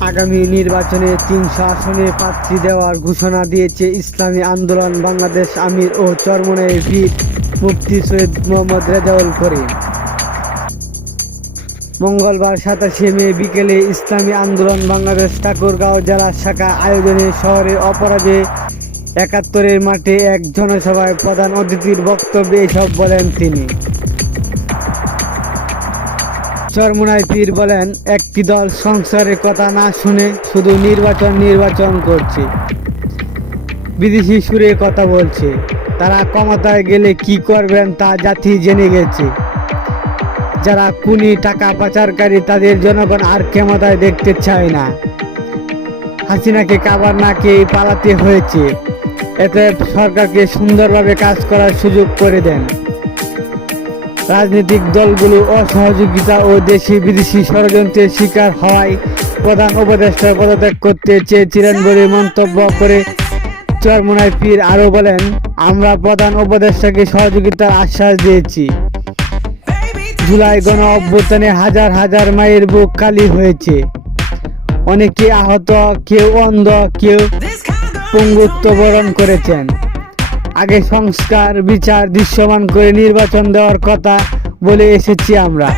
আগামী নির্বাচনে তিনশো আসনে প্রার্থী দেওয়ার ঘোষণা দিয়েছে ইসলামী আন্দোলন, বাংলাদেশ আমির ও চরমনের বীর মুফতি সৈয়দ মোহাম্মদ রেজাউল করিম। মঙ্গলবার সাতাশে মে বিকেলে ইসলামী আন্দোলন, বাংলাদেশ ঠাকুরগাঁও জেলা শাখা আয়োজনে শহরের অপরাধে একাত্তরের মাঠে এক জনসভায় প্রধান অতিথির বক্তব্যে এসব বলেন তিনি। চরমুনাই পীর বলেন, একটি দল সংসারের কথা না শুনে শুধু নির্বাচন নির্বাচন করছে। বিদেশি সুরে কথা বলছে। তারা ক্ষমতায় গেলে কি করবেন তা জাতি জেনে গেছে। যারা কুনি টাকা পাচারকারী, তাদের জনগণ আর ক্ষমতায় দেখতে চায় না। হাসিনাকে কাবার না খেয়ে পালাতে হয়েছে। এতে সরকারকে সুন্দরভাবে কাজ করার সুযোগ করে দেন। রাজনৈতিক দলগুলো অসহযোগিতা ও দেশি বিদেশি ষড়যন্ত্রের শিকার হওয়ায় প্রধান উপদেষ্টার পদত্যাগ করতে চেয়েছিলেন বলে মন্তব্য করে চরমোনাই পীর আরও বলেন, আমরা প্রধান উপদেষ্টাকে সহযোগিতার আশ্বাস দিয়েছি। জুলাই গণ অভ্যুত্থানে হাজার হাজার মায়ের বুক খালি হয়েছে। অনেকে আহত, কেউ অন্ধ, কেউ পঙ্গুত্ব বরণ করেছেন। আগে সংস্কার বিচার দৃশ্যমান করে নির্বাচন দেওয়ার কথা বলে এসেছি আমরা।